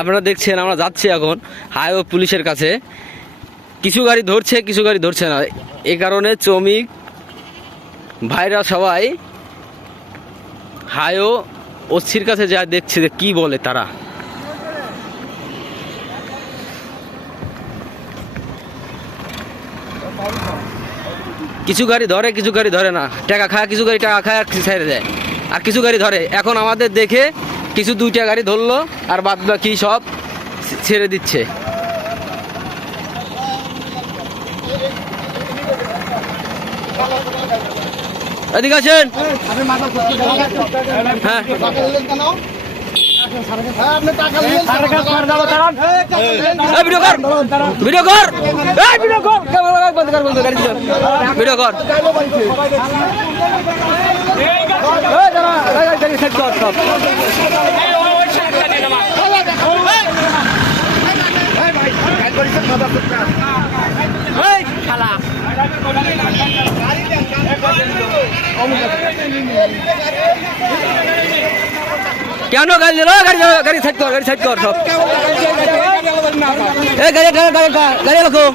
আপনারা দেখছেন আমরা যাচ্ছি এখন হাইওয়ে পুলিশের কাছে। কিছু গাড়ি ধরছে, কিছু গাড়ি ধরছে না। এই কারণে শ্রমিক ভাইরা সবাই হাইওয়ে ওসির কাছে যা দেখছে যে কি বলে তারা। কিছু গাড়ি ধরে, কিছু গাড়ি ধরে না। টাকা খায়, কিছু গাড়ি টাকা খায় আর ছেড়ে দেয়, আর কিছু গাড়ি ধরে। এখন আমাদের দেখে কিছু দুইটা গাড়ি ধরলো আর বাদ বাকি সব ছেড়ে দিচ্ছে। এদিকে আসেন। হ্যাঁ ভিডিও কর, ভিডিও কর, ভিডিও কর, বন্ধ কর, বন্ধ কর, ভিডিও কর। কেন গাড়ি দিল? গাড়ি সাইড কর, গাড়ি সাইড কর সব। গাড়ি গাড়ি রাখো,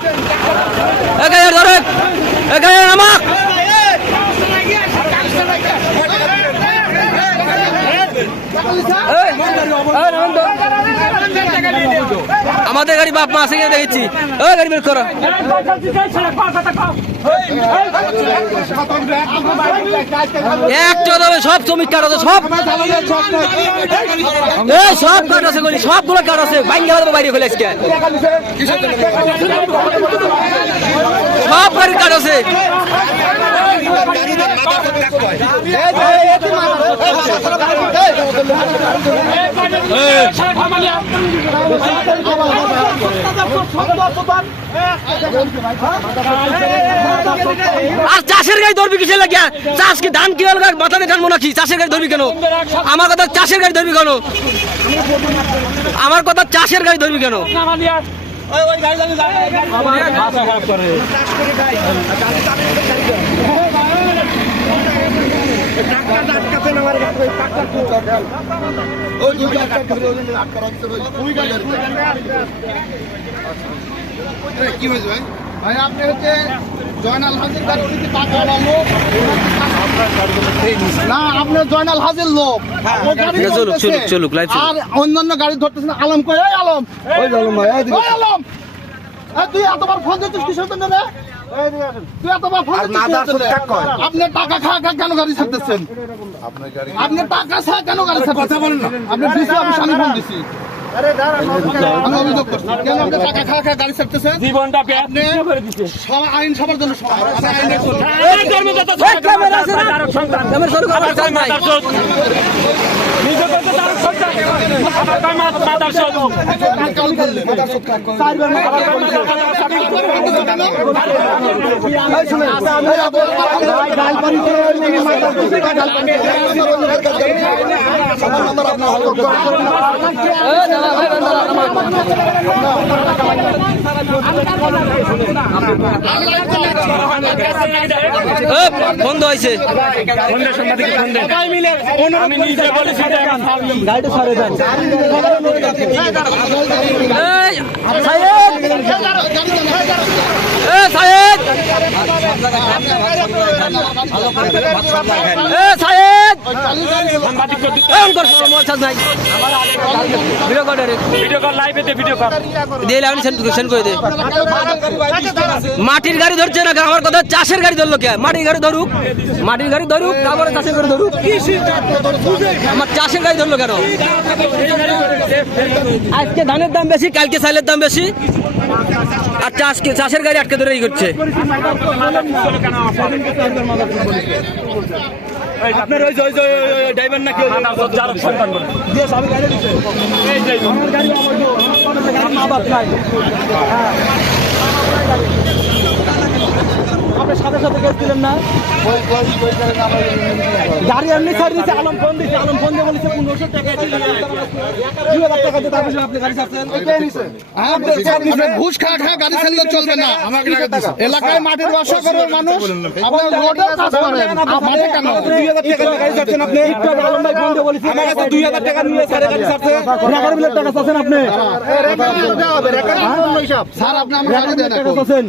গাড়ি ধরে, গাড়ি নামা। আমাদের গাড়ি বাপ মা আছে কিনা দেখেছি। ওই গাড়ি বের করো। একটা দেবে সব শ্রমিক কাট আছে, সব সব কাট আছে, সবগুলো কাট আছে। বাইরে খুলে আজকে সব গাড়ি কাট আছে। আর চাষের গাড়ি ধরবি কিসে লাগিয়া? চাষ কি ধান কি মাথাতে টানবো নাকি? চাষের গাড়ি ধরবি কেন? আমার কথা চাষের গাড়ি ধরবি কেন? আমার কথা চাষের গাড়ি ধরবি কেন? কি হয়েছে ভাই? ভাই আপনি হচ্ছে জয়নাল হাজির গাড়ি টাকাওয়ালা লোক না? আপনি জয়নাল হাজির লোক, আর অন্যান্য গাড়ি ধরতেছেন। আলম কই? এই আলম, ওই আলম, তুই এতবার ফোন দিচ্ছিস কিসের জন্য রে? তুই এতবার ফোন দিচ্ছিস, আপনি টাকা খাওয়া কেন গাড়ি ছাড়তেছেন? আপনি টাকা ছাড়া কেন গাড়ি ছাড়তেছেন? কথা বলেন না। আপনি ডিসি অফিসে আমি ফোন দিছি, আমি অভিযোগ করছি। কেন আপনি টাকা খাওয়া গাড়ি ছাড়তেছেন? জীবনটা আইন সবার জন্য বন্ধ হয়েছে। গাড়িটা সরে দেন। মাটির গাড়ি ধরছে না, আমার কথা চাষের গাড়ি ধরলো কে? মাটির গাড়ি ধরুক, মাটির গাড়ি ধরুক, তারপরে চাষের গাড়ি ধরুক। আমার চাষের গাড়ি ধরলো কেন? আজকে ধানের দাম বেশি, কালকে চালের দাম বেশি, আর চাষের গাড়ি আটকে ধরে করছে। আপনার ওই ড্রাইভার না কেউ গাড়ি আপনি সাথে সাথে কেস দিলেন না গাড়ি এমনি ছাড় দিচ্ছে আলম ফোন দিচ্ছে আলম ফোন দিয়ে বলেছে 1500 টাকা দিয়ে 2000 টাকা দিয়ে তারপর আপনি গাড়ি ছাড়ছেন আপনি ঘুষ খা গাড়ি চালিয়ে চলবে না এলাকায় মাটির বাসা করে মানুষ আপনার রোডে কাজ করেন মাঠে কেন 2000 টাকা দিয়ে গাড়ি ছাড়ছেন আপনি একটু আগে আলম ভাই ফোন দিয়ে বলেছে আমার কাছে 2000 টাকা নিয়ে স্যার গাড়ি ছাড়ছে রেকর্ড বিলের টাকা ছাড়ছেন আপনি স্যার আপনি আমার গাড়ি দেন টাকা ছাড়ছেন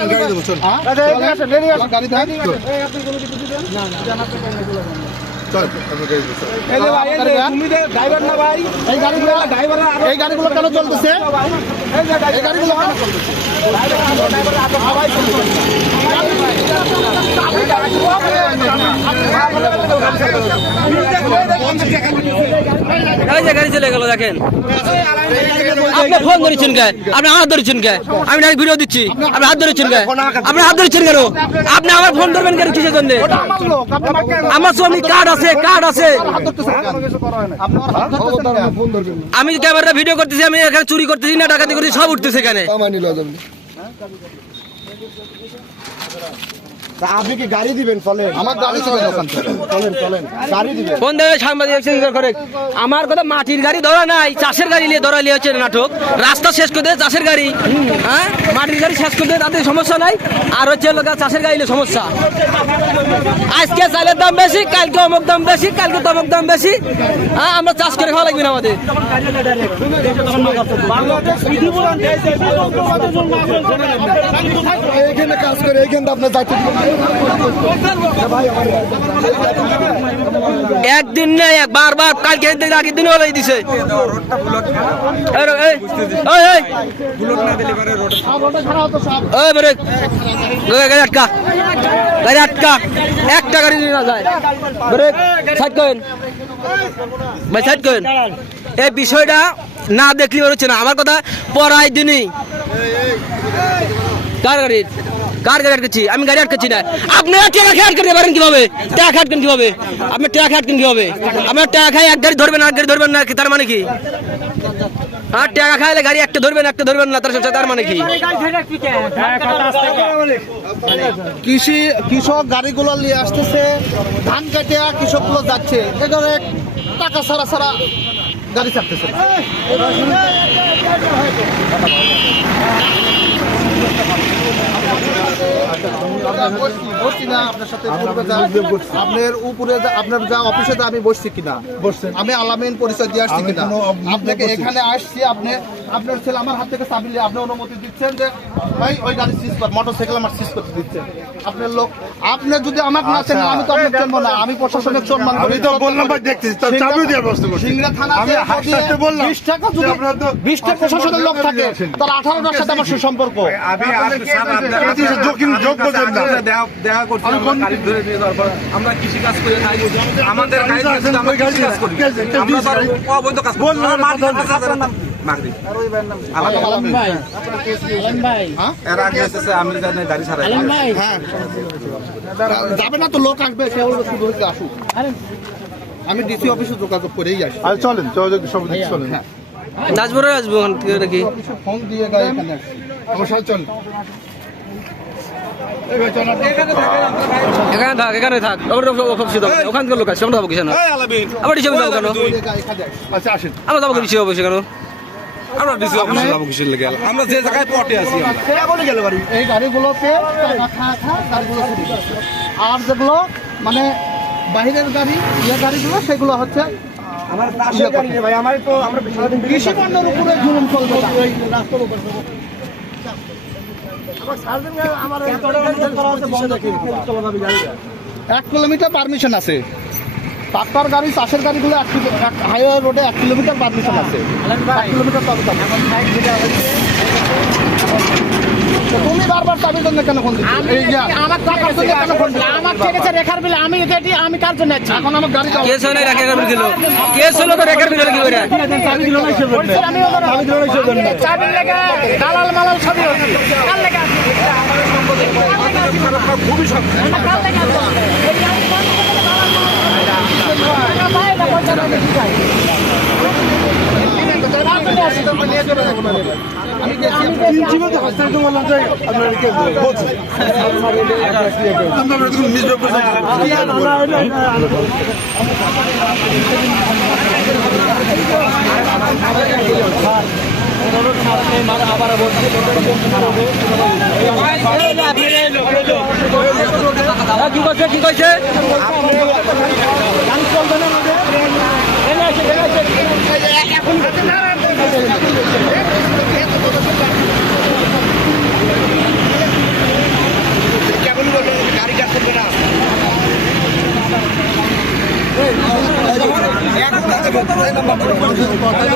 গাড়ি দেবো চল গাড়ি দেন চল এই যে ভাই তুমি ড্রাইভার না ভাই এই গাড়িগুলো ড্রাইভার এই গাড়িগুলো কেন চলতেছে এই গাড়িগুলো কেন চলতেছে এই যে গাড়ি চলে গেল দেখেন আপনি ফোন ধরেছেন কে আপনি হাত ধরেছেন কে আমি না ভিডিও দিচ্ছি আপনি হাত ধরেছেন কে আপনি হাত ধরেছেন কেন আপনি আমার ফোন ধরবেন কেন কিসের জন্য আমার শ্রমিক কার্ড আছে আমি ক্যামেরা ভিডিও করতেছি আমি এখানে চুরি করতেছি না ডাকাতি করতেছি সব উঠতেছে এখানে আপনি কি গাড়ি দিবেন চলেন আমার গাড়ি চলে দোকান চলেন গাড়ি দিবেন ফোন দেবে সাংবাদিক করে আমার কথা মাটির গাড়ি ধরা নাই চাষের গাড়ি নিয়ে ধরা নিয়ে হচ্ছে নাটক রাস্তা শেষ করে দেয় চাষের গাড়ি হ্যাঁ মাটির গাড়ি শেষ করে দেয় তাদের সমস্যা নাই আর হচ্ছে লোক চাষের গাড়ি নিয়ে সমস্যা আজকে চালের দাম বেশি কালকে অমুক দাম বেশি কালকে তমুক দাম বেশি হ্যাঁ আমরা চাষ করে খাওয়া লাগবে না আমাদের এইখানে কাজ করে এইখানে আপনার দায়িত্ব একদিন নেই বারবার কালকে আগের দিন হলে দিছে গাড়ি আটকা একটা গাড়ি নিয়ে না যায় ব্রেক সাইড করেন ভাই সাইড করেন এই বিষয়টা না দেখলে হচ্ছে না আমার কথা পড়াই দিনই কার গাড়ি আটকাচ্ছি আমি গাড়ি আটকাচ্ছি না আপনি টাকা খেয়ে আটকাতে পারেন কিভাবে টাকা আটকেন কিভাবে আপনি টাকা আটকেন কিভাবে আপনার টাকা খাই এক গাড়ি ধরবেন আর গাড়ি ধরবেন না তার মানে কি আর টাকা খাইলে গাড়ি একটা ধরবেন না তার মানে কি কৃষক গাড়িগুলো নিয়ে আসতেছে ধান কাটে কৃষকগুলো যাচ্ছে এখানে টাকা ছাড়া গাড়ি ছাড়তেছে বসছি না আপনার সাথে আপনার উপরে আপনার যা অফিসে আমি বসছি কিনা আমি আলামিন পরিচয় দিয়ে আসছি কিনা আপনাকে এখানে আসছি আপনার ছেলে আমার হাত থেকে চাবি আপনি অনুমতি দিচ্ছেন যে ভাই ওই গাড়ি সিজ কর মোটরসাইকেল আমার সিজ করতে দিচ্ছেন আপনার লোক আপনি যদি আমাকে না চেনেন আমি তো আপনাকে চিনবো না আমি প্রশাসনিক সম্মান করি তো বললাম ভাই দেখতেছি তো চাবি দিয়ে বসতে বসে সিংড়া থানা আমি হাসতে বললাম 20 টাকা যদি আপনারা তো 20 টাকা প্রশাসনের লোক থাকে তাহলে 18টার সাথে আমার সুসম্পর্ক আমি আপনার কাছে যোগ করছেন না দেখা করছি গাড়ি ধরে নিয়ে যাওয়ার পর আমরা কৃষি কাজ করে খাই আমাদের গাড়ি আমরা কৃষি কাজ করি আমরা তো অবৈধ কাজ করি মাটি কাজ নাম মাগরি আর ওই ভাইয়ের নাম আলম ভাই আপনার কেস কি আলম ভাই এর আগে এসেছে আমি জানি গাড়ি ছাড়াই আলম ভাই হ্যাঁ যাবে না তো লোক আসবে সে বলবে শুধু হইতে আসুক আমি ডিসি অফিসে যোগাযোগ করেই আসি আর চলেন যোগাযোগ সব দিক চলেন হ্যাঁ নাচবো ওখান থেকে নাকি ফোন দিয়ে গাড়ি এখানে আমার সাথে চল এখানে থাক ওখান থেকে লোক আছে আমরা যাবো কিছু না আবার ডিসি অফিসে যাবো কেন আচ্ছা আসেন আমরা যাবো ডিসি অফিসে কেন আমরা ডিসি অফিসে যাবো কিসের লেগে আমরা যে জায়গায় পটে আছি এই গাড়িগুলোতে গাড়িগুলো চুরি করছে। আর যেগুলো মানে বাইরের গাড়ি গাড়িগুলো সেগুলো হচ্ছে কৃষি পণ্যের উপরে জুলুম চলবে এই রাস্তার উপর 1 কিলোমিটার পারমিশন আছে ট্রাক্টর গাড়ি চাষের গাড়িগুলো হাইওয়ে রোডে 1 কিলোমিটার পারমিশন আছে 1 কিলোমিটার তুমি বারবার চাবির জন্য কেন ফোন দিচ্ছ আমার টাকার জন্য কেন ফোন দিচ্ছ আমার থেকে রেখার বিল আমি কার জন্য আছি এখন আমার গাড়ি কেস হয় না রেখার বিল দিল কেস হলো তো রেখার বিল কি করে চাবি দিল না সেজন্য চাবি লাগা দালাল মালাল সবই হচ্ছে কার লাগা খুবই সব কার লাগা এই প্রিন্সিপাল তো হস্তান্তর করলাম যে আপনারা কি বলছেন আমরা এরকম কি করছে কি করছে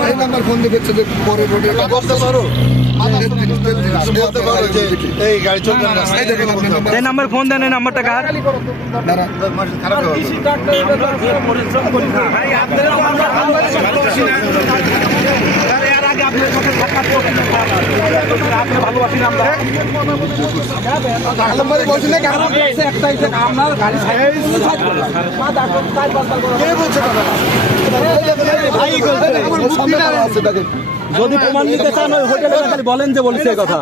এই নাম্বার ফোন দিচ্ছে যে পরে রোডে বলতে পারো এই গাড়ি চলবে না এই নাম্বার ফোন দেন, এই নাম্বারটা কার? খারাপ যদি প্রমাণ নিতে চান ওই হোটেলে বলেন যে বলছে এই কথা।